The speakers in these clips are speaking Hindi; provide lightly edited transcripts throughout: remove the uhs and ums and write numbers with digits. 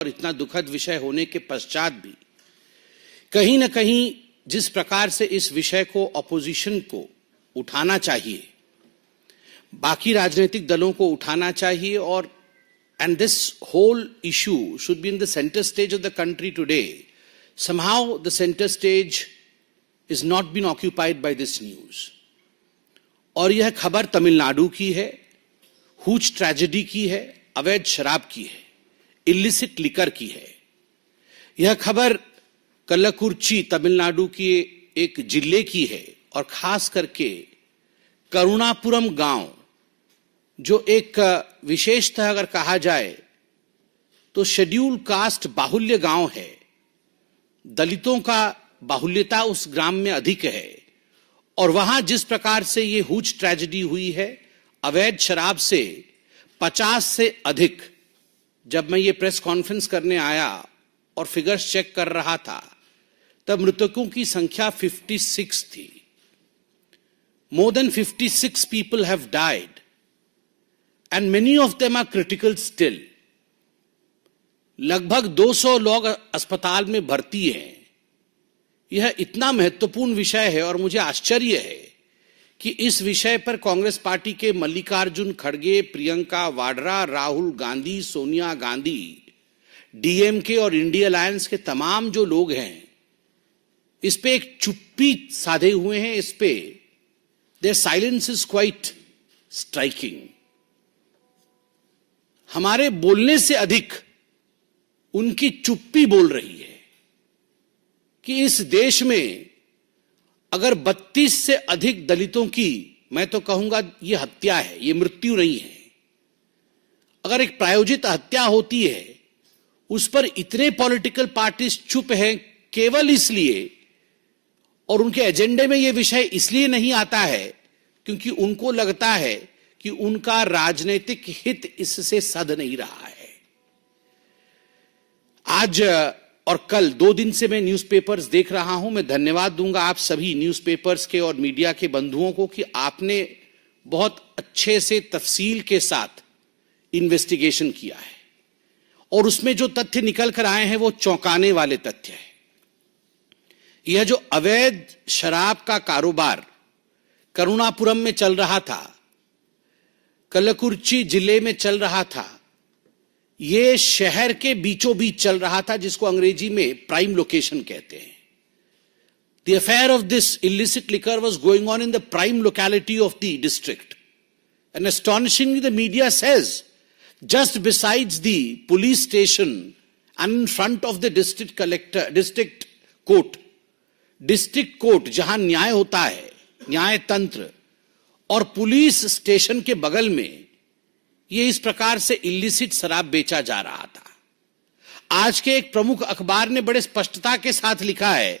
और इतना दुखद विषय होने के पश्चात भी कहीं न कहीं जिस प्रकार से इस विषय को ऑपोजिशन को उठाना चाहिए, बाकी राजनीतिक दलों को उठाना चाहिए और and this whole issue should be in the center stage of the country today. Somehow the center stage is not been occupied by this news. और यह खबर तमिलनाडु की है, हुज ट्रेजेडी की है, अवैध शराब की है, इलिसिट लिकर की है। यह खबर कल्लाकुर्ची तमिलनाडु की एक जिले की है और खास करके करुणापुरम गांव जो एक विशेषतः अगर कहा जाए तो शेड्यूल कास्ट बाहुल्य गांव है। दलितों का बाहुल्यता उस ग्राम में अधिक है और वहां जिस प्रकार से ये हुज ट्रेजेडी हुई है, अवैध शराब से 50 से अधिक, जब मैं ये प्रेस कॉन्फ्रेंस करने आया और फिगर्स चेक कर रहा था तब मृतकों की संख्या 56 थी। More than 56 people have died and many of them are critical still. लगभग 200 लोग अस्पताल में भर्ती हैं। यह इतना महत्वपूर्ण विषय है और मुझे आश्चर्य है कि इस विषय पर कांग्रेस पार्टी के मल्लिकार्जुन खड़गे, प्रियंका वाड्रा, राहुल गांधी, सोनिया गांधी, डीएमके और इंडिया अलायंस के तमाम जो लोग हैं, इस पे एक चुप्पी साधे हुए हैं। इस पे there silence is quite striking. हमारे बोलने से अधिक उनकी चुप्पी बोल रही है कि इस देश में अगर 32 से अधिक दलितों की, मैं तो कहूंगा ये हत्या है, ये मृत्यु नहीं है, अगर एक प्रायोजित हत्या होती है उस पर इतने पॉलिटिकल पार्टीज चुप हैं केवल इसलिए, और उनके एजेंडे में यह विषय इसलिए नहीं आता है क्योंकि उनको लगता है कि उनका राजनीतिक हित इससे सध नहीं रहा है। आज और कल 2 दिन से मैं न्यूज़पेपर्स देख रहा हूं। मैं धन्यवाद दूंगा आप सभी न्यूज़पेपर्स के और मीडिया के बंधुओं को कि आपने बहुत अच्छे से तफसील के साथ इन्वेस्टिगेशन किया है और उसमें जो तथ्य निकल कर आए हैं वो चौंकाने वाले तथ्य है। यह जो अवैध शराब का कारोबार करुणापुरम में चल रहा था, कल्लाकुर्ची जिले में चल रहा था, यह शहर के बीचों बीच चल रहा था, जिसको अंग्रेजी में प्राइम लोकेशन कहते हैं। The affair of this illicit liquor was going on in the prime locality of the district. And astonishingly, the media says, just besides the police station and in front of the district court, जहां न्याय होता है, न्याय तंत्र, और पुलिस स्टेशन के बगल में ये इस प्रकार से इलिसिट शराब बेचा जा रहा था। आज के एक प्रमुख अखबार ने बड़े स्पष्टता के साथ लिखा है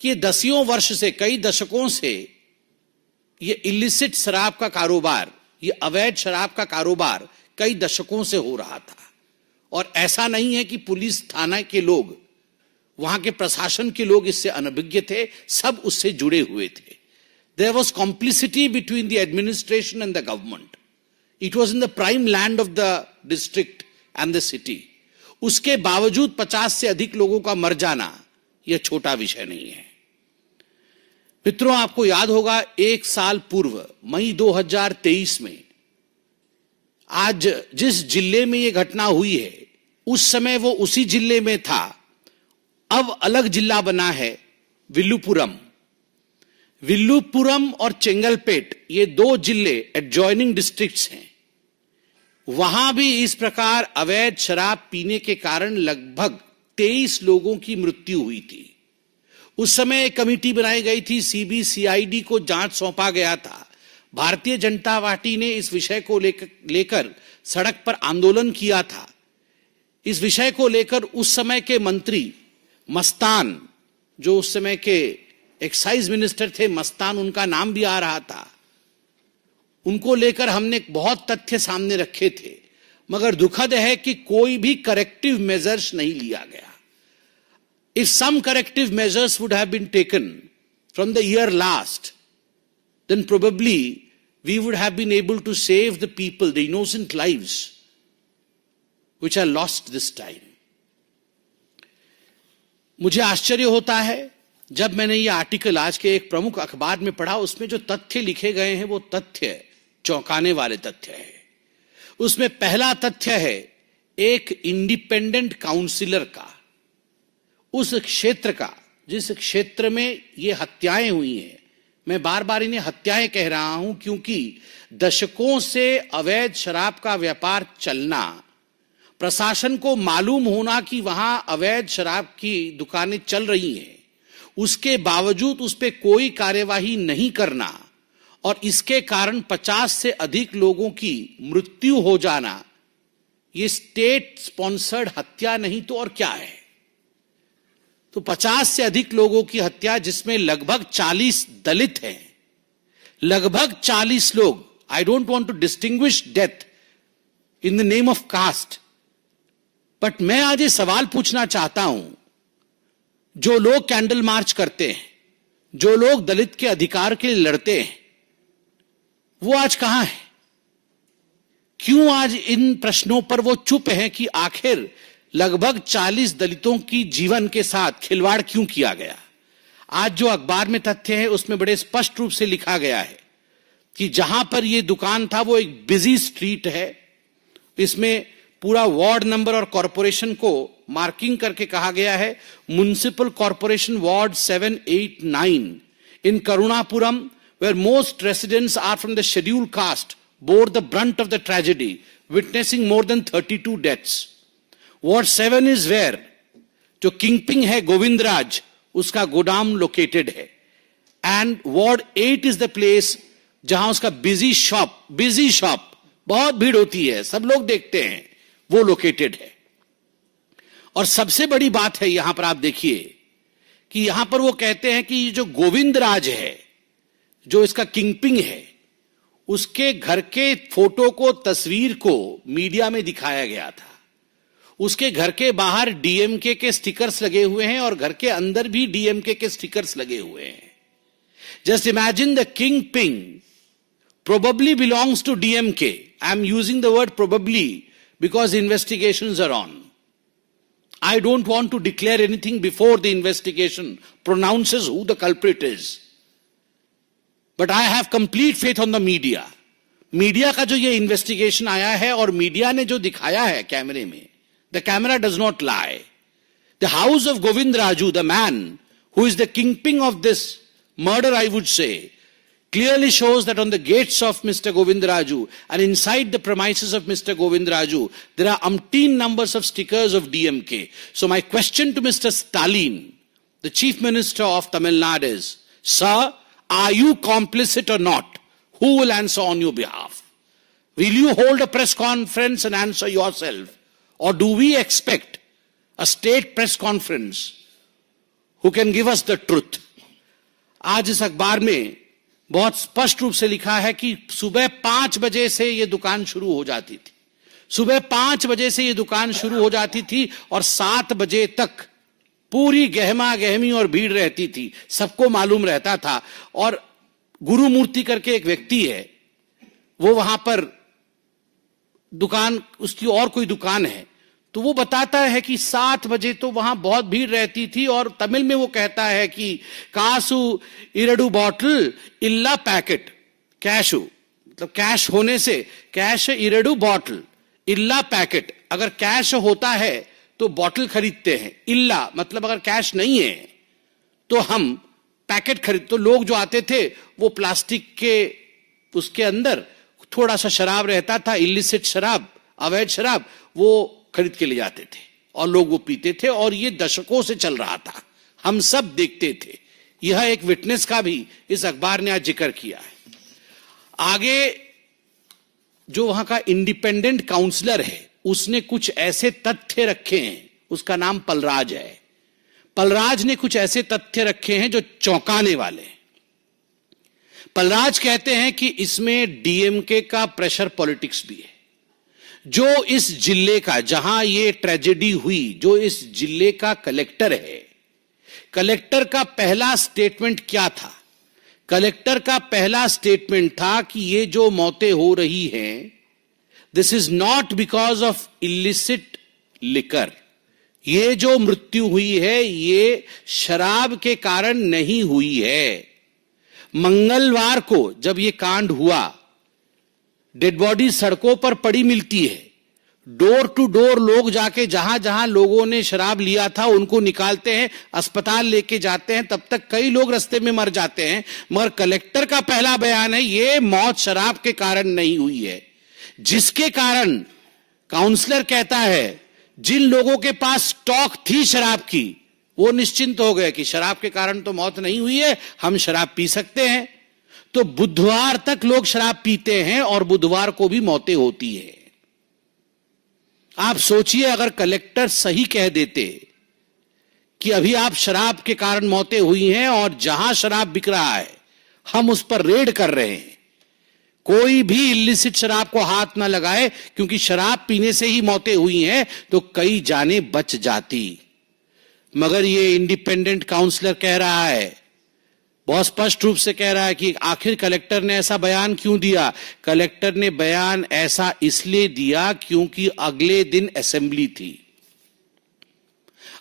कि 10 वर्ष से, कई दशकों से ये इलिसिट शराब का कारोबार, ये अवैध शराब का कारोबार कई दशकों से हो रहा था। और ऐसा नहीं है कि पुलिस थाना के लोग, वहां के प्रशासन के लोग इससे अनभिज्ञ थे, सब उससे जुड़े हुए थे। There was complicity between the administration and the government. It was in the prime land of the district and the city. उसके बावजूद 50 से अधिक लोगों का मर जाना यह छोटा विषय नहीं है। मित्रों, आपको याद होगा 1 साल पूर्व मई 2023 में आज जिस जिले में यह घटना हुई है, उस समय वो उसी जिले में था। अब अलग जिला बना है विल्लुपुरम। विल्लुपुरम और चेंगलपेट, ये 2 जिले एडजॉइनिंग डिस्ट्रिक्ट्स हैं। वहां भी इस प्रकार अवैध शराब पीने के कारण लगभग 23 लोगों की मृत्यु हुई थी। उस समय एक कमेटी बनाई गई थी, सीबीसीआईडी को जांच सौंपा गया था। भारतीय जनता पार्टी ने इस विषय को लेकर सड़क पर आंदोलन किया था। इस विषय को लेकर उस समय के मंत्री मस्तान, जो उस समय के एक्साइज मिनिस्टर थे, मस्तान उनका नाम भी आ रहा था, उनको लेकर हमने बहुत तथ्य सामने रखे थे। मगर दुखद है कि कोई भी करेक्टिव मेजर्स नहीं लिया गया। If some corrective measures would have been taken from the year last, then probably we would have been able to save the people, the innocent lives which are lost this time. मुझे आश्चर्य होता है जब मैंने ये आर्टिकल आज के एक प्रमुख अखबार में पढ़ा, उसमें जो तथ्य लिखे गए हैं वो तथ्य चौंकाने वाले तथ्य है। उसमें पहला तथ्य है एक इंडिपेंडेंट काउंसिलर का, उस क्षेत्र का जिस क्षेत्र में ये हत्याएं हुई हैं। मैं बार बार इन्हें हत्याएं कह रहा हूं क्योंकि दशकों से अवैध शराब का व्यापार चलना, प्रशासन को मालूम होना कि वहां अवैध शराब की दुकानें चल रही हैं, उसके बावजूद उस पर कोई कार्यवाही नहीं करना और इसके कारण 50 से अधिक लोगों की मृत्यु हो जाना, ये स्टेट स्पॉन्सर्ड हत्या नहीं तो और क्या है। तो 50 से अधिक लोगों की हत्या, जिसमें लगभग 40 दलित हैं, लगभग 40 लोग। I don't want to distinguish death in the name of caste, but मैं आज ये सवाल पूछना चाहता हूं, जो लोग कैंडल मार्च करते हैं, जो लोग दलित के अधिकार के लिए लड़ते हैं, वो आज कहां है? क्यों आज इन प्रश्नों पर वो चुप हैं कि आखिर लगभग 40 दलितों की जीवन के साथ खिलवाड़ क्यों किया गया? आज जो अखबार में तथ्य है उसमें बड़े स्पष्ट रूप से लिखा गया है कि जहां पर यह दुकान था वो एक बिजी स्ट्रीट है। इसमें पूरा वार्ड नंबर और कॉरपोरेशन को मार्किंग करके कहा गया है, municipal corporation ward 7, 8, 9 in Karunapuram, where most residents are from the scheduled caste, bore the brunt of the tragedy, witnessing more than 32 deaths. Ward 7 is where जो किंगपिंग है गोविंदराज, उसका गोदाम लोकेटेड है, and ward 8 is the place जहां उसका बिजी शॉप बहुत भीड़ होती है, सब लोग देखते हैं, वो लोकेटेड है। और सबसे बड़ी बात है यहां पर आप देखिए कि यहां पर वो कहते हैं कि जो गोविंदराज है, जो इसका किंगपिंग है, उसके घर के फोटो को, तस्वीर को मीडिया में दिखाया गया था। उसके घर के बाहर डीएमके के स्टिकर्स लगे हुए हैं और घर के अंदर भी डीएमके के स्टिकर्स लगे हुए हैं। Just imagine the kingpin probably belongs to DMK. I am using the word probably because investigations are on. I don't want to declare anything before the investigation pronounces who the culprit is. But I have complete faith on the media. Media का जो ये इन्वेस्टिगेशन आया है और मीडिया ने जो दिखाया है कैमरे में, the camera does not lie. The house of Govind Raju, the man who is the kingpin of this murder, I would say, clearly shows that on the gates of Mr. Govind Raju and inside the premises of Mr. Govind Raju, there are umpteen numbers of stickers of DMK. So my question to Mr. Stalin, the Chief Minister of Tamil Nadu is, sir, are you complicit or not? Who will answer on your behalf? Will you hold a press conference and answer yourself? Or do we expect a state press conference who can give us the truth? आज इस अखबार में बहुत स्पष्ट रूप से लिखा है कि सुबह 5 बजे से यह दुकान शुरू हो जाती थी। सुबह 5 बजे से यह दुकान शुरू हो जाती थी और 7 बजे तक पूरी गहमा गहमी और भीड़ रहती थी, सबको मालूम रहता था। और गुरुमूर्ति करके एक व्यक्ति है, वो वहां पर दुकान, उसकी और कोई दुकान है, तो वो बताता है कि 7 बजे तो वहां बहुत भीड़ रहती थी और तमिल में वो कहता है कि कासु इरडू बॉटल इल्ला पैकेट, कैशु मतलब कैश होने से, कैश इरडू बॉटल इल्ला पैकेट, अगर कैश होता है तो बॉटल खरीदते हैं, इल्ला मतलब अगर कैश नहीं है तो हम पैकेट खरीद। तो लोग जो आते थे वो प्लास्टिक के उसके अंदर थोड़ा सा शराब रहता था, इलिसिट शराब, अवैध शराब, वो खरीद के ले जाते थे और लोग वो पीते थे और ये दशकों से चल रहा था, हम सब देखते थे। यह एक विटनेस का भी इस अखबार ने आज जिक्र किया है। आगे जो वहां का इंडिपेंडेंट काउंसलर है, उसने कुछ ऐसे तथ्य रखे हैं, उसका नाम पलराज है। पलराज ने कुछ ऐसे तथ्य रखे हैं जो चौंकाने वाले हैं। पलराज कहते हैं कि इसमें डीएमके का प्रेशर पॉलिटिक्स भी है। जो इस जिले का, जहां ये ट्रेजेडी हुई, जो इस जिले का कलेक्टर है, कलेक्टर का पहला स्टेटमेंट क्या था? कलेक्टर का पहला स्टेटमेंट था कि ये जो मौतें हो रही हैं, this is not because of illicit liquor, ये जो मृत्यु हुई है ये शराब के कारण नहीं हुई है। मंगलवार को जब ये कांड हुआ, डेड बॉडी सड़कों पर पड़ी मिलती है, डोर टू डोर लोग जाके जहां जहां लोगों ने शराब लिया था उनको निकालते हैं, अस्पताल लेके जाते हैं, तब तक कई लोग रास्ते में मर जाते हैं। मगर कलेक्टर का पहला बयान है ये मौत शराब के कारण नहीं हुई है, जिसके कारण काउंसलर कहता है जिन लोगों के पास स्टॉक थी शराब की वो निश्चिंत हो गए कि शराब के कारण तो मौत नहीं हुई है, हम शराब पी सकते हैं। तो बुधवार तक लोग शराब पीते हैं और बुधवार को भी मौतें होती है। आप सोचिए अगर कलेक्टर सही कह देते कि अभी आप शराब के कारण मौतें हुई हैं और जहां शराब बिक रहा है हम उस पर रेड कर रहे हैं, कोई भी इलिसिट शराब को हाथ ना लगाए क्योंकि शराब पीने से ही मौतें हुई हैं, तो कई जानें बच जाती। मगर ये इंडिपेंडेंट काउंसलर कह रहा है, बहुत स्पष्ट रूप से कह रहा है कि आखिर कलेक्टर ने ऐसा बयान क्यों दिया। कलेक्टर ने बयान ऐसा इसलिए दिया क्योंकि अगले दिन असेंबली थी,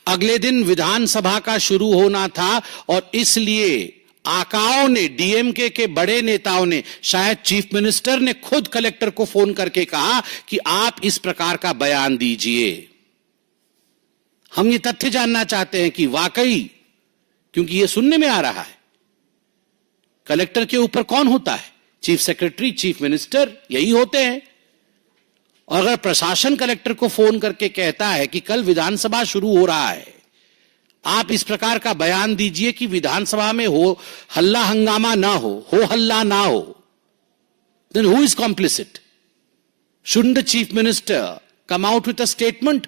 अगले दिन विधानसभा का शुरू होना था और इसलिए आकाओं ने, डीएमके के बड़े नेताओं ने, शायद चीफ मिनिस्टर ने खुद कलेक्टर को फोन करके कहा कि आप इस प्रकार का बयान दीजिए। हम ये तथ्य जानना चाहते हैं कि वाकई, क्योंकि ये सुनने में आ रहा है कलेक्टर के ऊपर कौन होता है, चीफ सेक्रेटरी, चीफ मिनिस्टर, यही होते हैं। और अगर प्रशासन कलेक्टर को फोन करके कहता है कि कल विधानसभा शुरू हो रहा है, आप इस प्रकार का बयान दीजिए कि विधानसभा में हो हल्ला हंगामा ना हो हल्ला ना हो, then who is complicit? Shouldn't the chief minister come out with a statement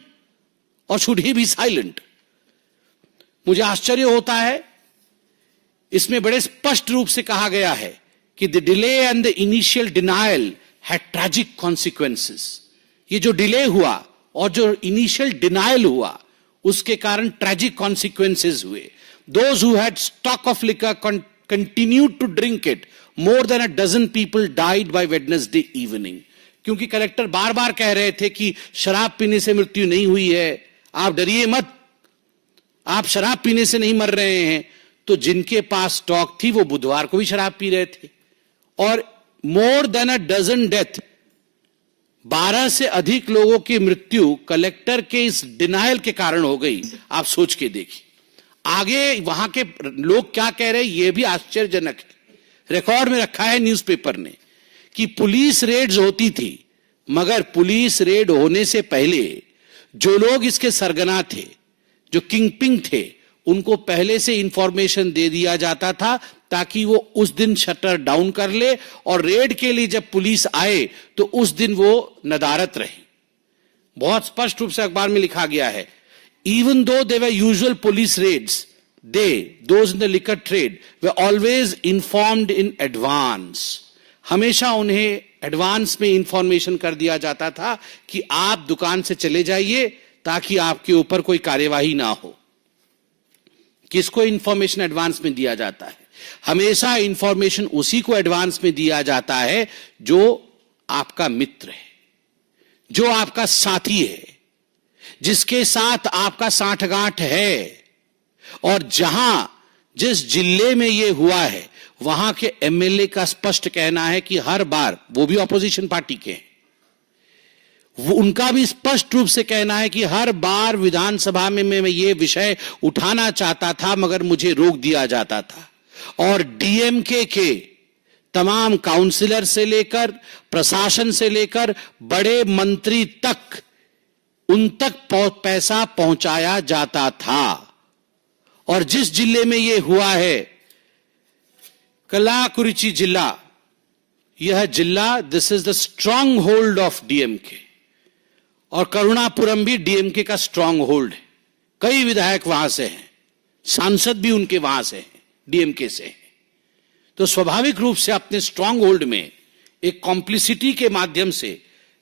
or should he be silent? मुझे आश्चर्य होता है, इसमें बड़े स्पष्ट रूप से कहा गया है कि the delay and the initial denial had tragic consequences. ये जो डिले हुआ और जो इनिशियल डिनायल हुआ उसके कारण ट्रैजिक कॉन्सिक्वेंसेस हुए। Those who had stock of liquor continued to drink it, more than a dozen people died by Wednesday evening. क्योंकि कलेक्टर बार बार कह रहे थे कि शराब पीने से मृत्यु नहीं हुई है, आप डरिए मत, आप शराब पीने से नहीं मर रहे हैं। तो जिनके पास स्टॉक थी वो बुधवार को भी शराब पी रहे थे और more than a dozen death, 12 से अधिक लोगों की मृत्यु कलेक्टर के इस डिनायल के कारण हो गई। आप सोच के देखिए आगे वहां के लोग क्या कह रहे हैं, यह भी आश्चर्यजनक है। रिकॉर्ड में रखा है न्यूज़पेपर ने कि पुलिस रेड्स होती थी, मगर पुलिस रेड होने से पहले जो लोग इसके सरगना थे, जो किंगपिन थे, उनको पहले से इंफॉर्मेशन दे दिया जाता था ताकि वो उस दिन शटर डाउन कर ले और रेड के लिए जब पुलिस आए तो उस दिन वो नदारत रहे। बहुत स्पष्ट रूप से अखबार में लिखा गया है, even though they were usual police raids, they those in the liquor trade they always informed in advance. हमेशा उन्हें एडवांस में इंफॉर्मेशन कर दिया जाता था कि आप दुकान से चले जाइए ताकि आपके ऊपर कोई कार्यवाही ना हो। किसको इंफॉर्मेशन एडवांस में दिया जाता है? हमेशा इंफॉर्मेशन उसी को एडवांस में दिया जाता है जो आपका मित्र है, जो आपका साथी है, जिसके साथ आपका सांठगांठ है। और जहां जिस जिले में यह हुआ है वहां के एमएलए का स्पष्ट कहना है कि हर बार, वो भी ऑपोजिशन पार्टी के हैं, वो उनका भी स्पष्ट रूप से कहना है कि हर बार विधानसभा में मैं ये विषय उठाना चाहता था मगर मुझे रोक दिया जाता था। और डीएमके के तमाम काउंसिलर से लेकर प्रशासन से लेकर बड़े मंत्री तक, उन तक पैसा पहुंचाया जाता था। और जिस जिले में यह हुआ है, कलाकुरिची जिला, यह जिला, this is the strong hold of DMK. और करुणापुरम भी डीएमके का स्ट्रांग होल्ड है, कई विधायक वहां से हैं, सांसद भी उनके वहां से हैं, डीएमके से हैं। तो स्वाभाविक रूप से अपने स्ट्रांग होल्ड में एक कॉम्प्लिसिटी के माध्यम से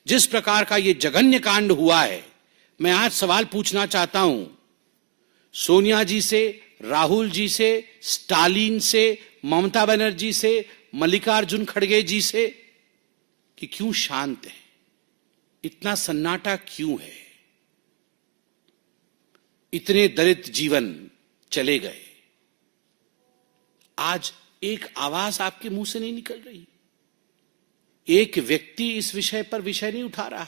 जिस प्रकार का यह जघन्य कांड हुआ है, मैं आज सवाल पूछना चाहता हूं सोनिया जी से, राहुल जी से, स्टालिन से, ममता बनर्जी से, मल्लिकार्जुन खड़गे जी से कि क्यों शांत है, इतना सन्नाटा क्यों है? इतने दलित जीवन चले गए। आज एक आवाज आपके मुंह से नहीं निकल रही, एक व्यक्ति इस विषय पर विषय नहीं उठा रहा,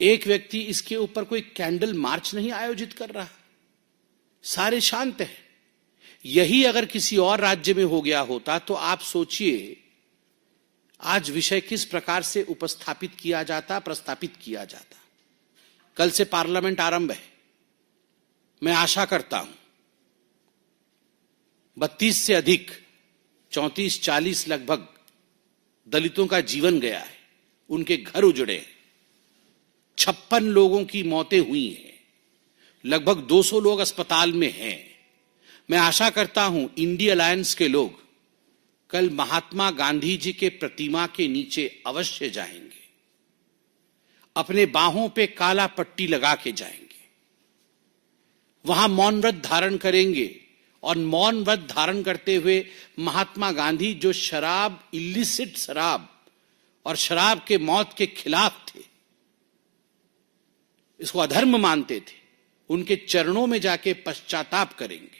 एक व्यक्ति इसके ऊपर कोई कैंडल मार्च नहीं आयोजित कर रहा, सारे शांत हैं। यही अगर किसी और राज्य में हो गया होता तो आप सोचिए आज विषय किस प्रकार से उपस्थापित किया जाता, प्रस्तापित किया जाता। कल से पार्लियामेंट आरंभ है। मैं आशा करता हूं 32 से अधिक 34-40 लगभग दलितों का जीवन गया है, उनके घर उजड़े हैं, 56 लोगों की मौतें हुई हैं, लगभग 200 लोग अस्पताल में हैं। मैं आशा करता हूं इंडिया अलायंस के लोग कल महात्मा गांधी जी के प्रतिमा के नीचे अवश्य जाएंगे, अपने बाहों पे काला पट्टी लगा के जाएंगे, वहां मौन व्रत धारण करेंगे और मौन व्रत धारण करते हुए महात्मा गांधी जो शराब, इलिसिट शराब और शराब के मौत के खिलाफ थे, इसको अधर्म मानते थे, उनके चरणों में जाके पश्चाताप करेंगे।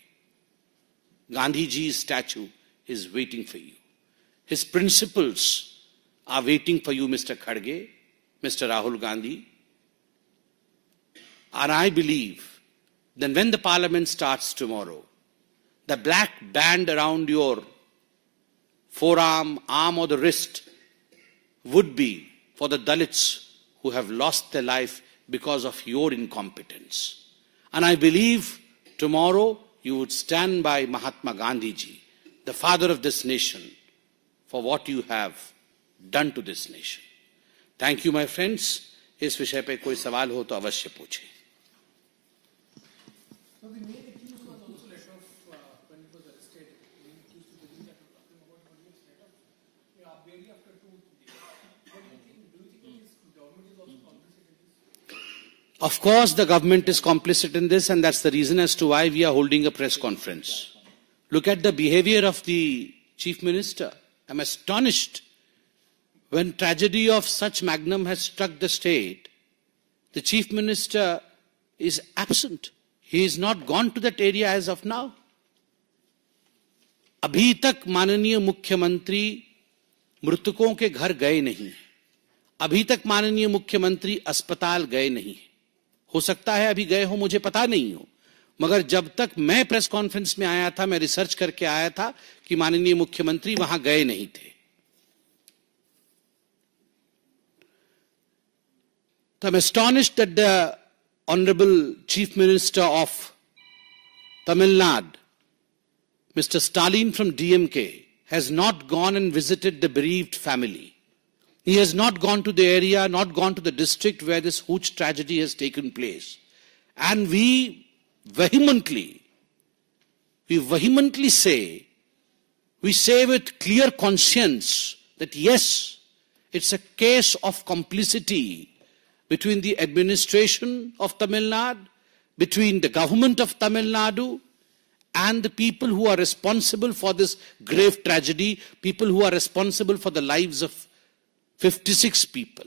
Gandhi ji statue is waiting for you. His principles are waiting for you, Mr. Khadge, Mr. Rahul Gandhi. And I believe that when the parliament starts tomorrow, the black band around your forearm, arm or the wrist would be for the Dalits who have lost their life because of your incompetence. And I believe tomorrow you would stand by Mahatma Gandhi ji, the father of this nation, for what you have done to this nation. Thank you, my friends. इस विषय पे कोई सवाल हो तो अवश्य पूछें। Of course, the government is complicit in this, and that's the reason as to why we are holding a press conference. Look at the behavior of the Chief Minister. I'm astonished. When tragedy of such magnum has struck the state, the Chief Minister is absent. He is not gone to that area as of now. अभी तक माननीय मुख्यमंत्री मृतकों के घर गए नहीं, अभी तक माननीय मुख्यमंत्री अस्पताल गए नहीं। हो सकता है अभी गए हो, मुझे पता नहीं हो, मगर जब तक मैं प्रेस कॉन्फ्रेंस में आया था, मैं रिसर्च करके आया था कि माननीय मुख्यमंत्री वहां गए नहीं थे। I'm astonished that the Honorable Chief Minister of Tamil Nadu, Mr. Stalin from DMK, has not gone and visited the bereaved family. He has not gone to the area, not gone to the district where this huge tragedy has taken place. And we vehemently say, we say with clear conscience that yes, it's a case of complicity between the administration of Tamil Nadu, between the government of Tamil Nadu, and the people who are responsible for this grave tragedy, people who are responsible for the lives of 56 people.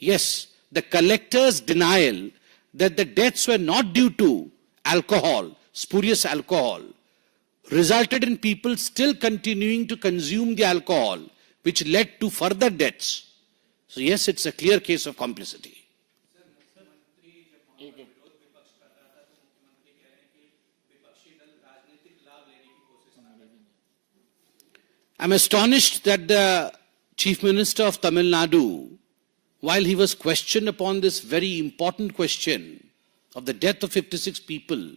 Yes, the collector's denial that the deaths were not due to alcohol, spurious alcohol, resulted in people still continuing to consume the alcohol, which led to further deaths. So yes, it's a clear case of complicity. I'm astonished that the Chief Minister of Tamil Nadu, while he was questioned upon this very important question of the death of 56 people,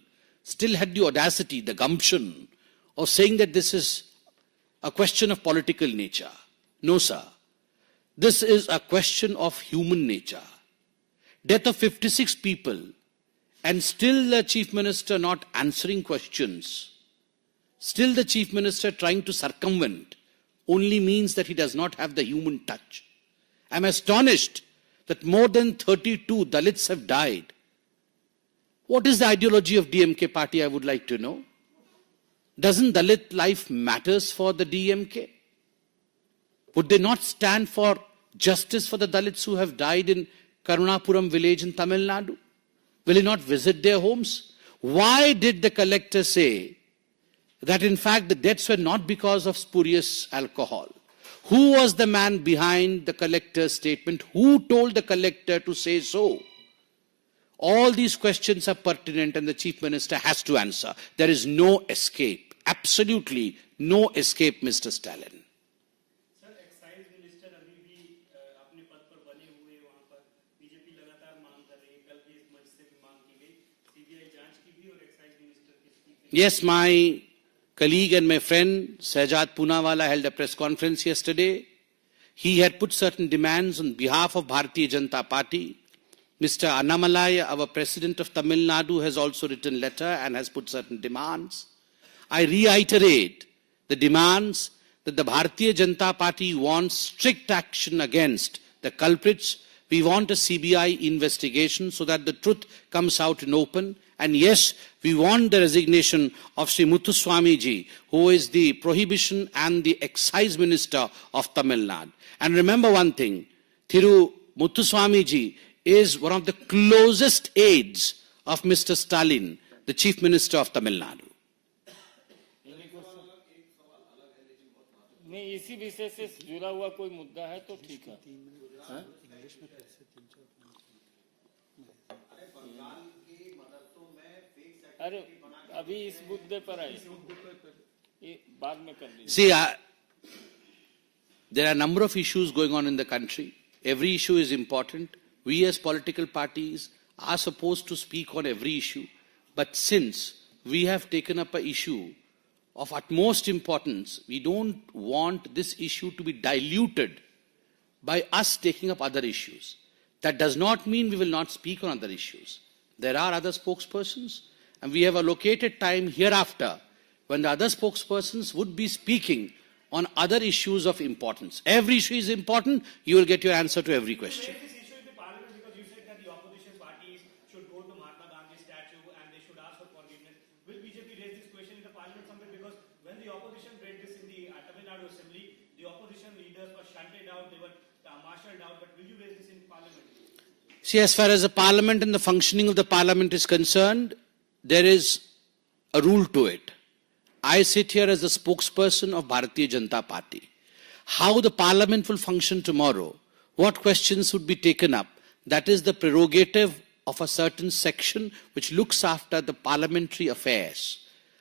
still had the audacity, the gumption of saying that this is a question of political nature. No, sir. This is a question of human nature. Death of 56 people, and still the Chief Minister not answering questions, still the Chief Minister trying to circumvent, only means that he does not have the human touch. I'm astonished that more than 32 Dalits have died. What is the ideology of DMK party, I would like to know? Doesn't Dalit life matters for the DMK? Would they not stand for justice for the Dalits who have died in Karunapuram village in Tamil Nadu? Will he not visit their homes? Why did the collector say that in fact the deaths were not because of spurious alcohol? Who was the man behind the collector's statement? Who told the collector to say so? All these questions are pertinent and the Chief Minister has to answer. There is no escape. Absolutely no escape, Mr. Stalin. Sir, excise minister अभी भी अपने पद पर बने हुए वहां पर बीजेपी लगातार मांग कर रही है। कल भी इस मंच से भी मांग की गई सीबीआई जांच की भी और एक्साइज मिनिस्टर के इस्तीफे। Yes, my colleague and my friend Shahjad Poonawala held a press conference yesterday. He had put certain demands on behalf of Bharatiya Janata Party. Mr. Annamalai, our president of Tamil Nadu, has also written a letter and has put certain demands. I reiterate the demands that the Bharatiya Janata Party wants strict action against the culprits. We want a CBI investigation so that the truth comes out in open. And yes, we want the resignation of Sri Muthuswamy ji, who is the Prohibition and the Excise Minister of Tamil Nadu. And remember one thing, Thiru Muthuswamy ji is one of the closest aides of Mr. Stalin, the Chief Minister of Tamil Nadu. नहीं, इसी विषय से जुड़ा हुआ कोई मुद्दा है तो ठीक है। अरे अभी इस मुद्दे पर आए, ये बाद में कर लीजिए। See, there are a number of issues going on in the country. Every issue is important. We as political parties are supposed to speak on every issue. But since we have taken up an issue of utmost importance, we don't want this issue to be diluted by us taking up other issues. That does not mean we will not speak on other issues. There are other spokespersons, and we have allocated time hereafter when the other spokespersons would be speaking on other issues of importance. Every issue is important. You will get your answer to every question. This issue in the parliament because you said that the opposition parties should go to Mahatma Gandhi statue and they should ask for forgiveness. Will BJP raise this question in the parliament somewhere? Because when the opposition raised this in the Tamil Nadu Assembly, the opposition leaders were shunted out, they were marshaled out. But will you raise this in parliament? See, as far as the parliament and the functioning of the parliament is concerned, there is a rule to it. I sit here as the spokesperson of Bharatiya Janata Party. How the parliament will function tomorrow, what questions would be taken up, that is the prerogative of a certain section which looks after the parliamentary affairs.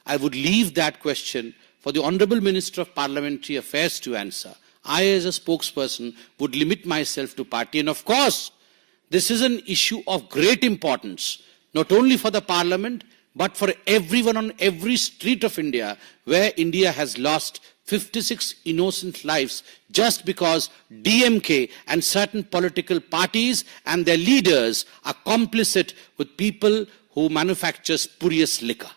I would leave that question for the Honourable Minister of Parliamentary Affairs to answer. I, as a spokesperson, would limit myself to party. And of course, this is an issue of great importance, not only for the parliament, but for everyone on every street of India, where India has lost 56 innocent lives just because DMK and certain political parties and their leaders are complicit with people who manufacture spurious liquor.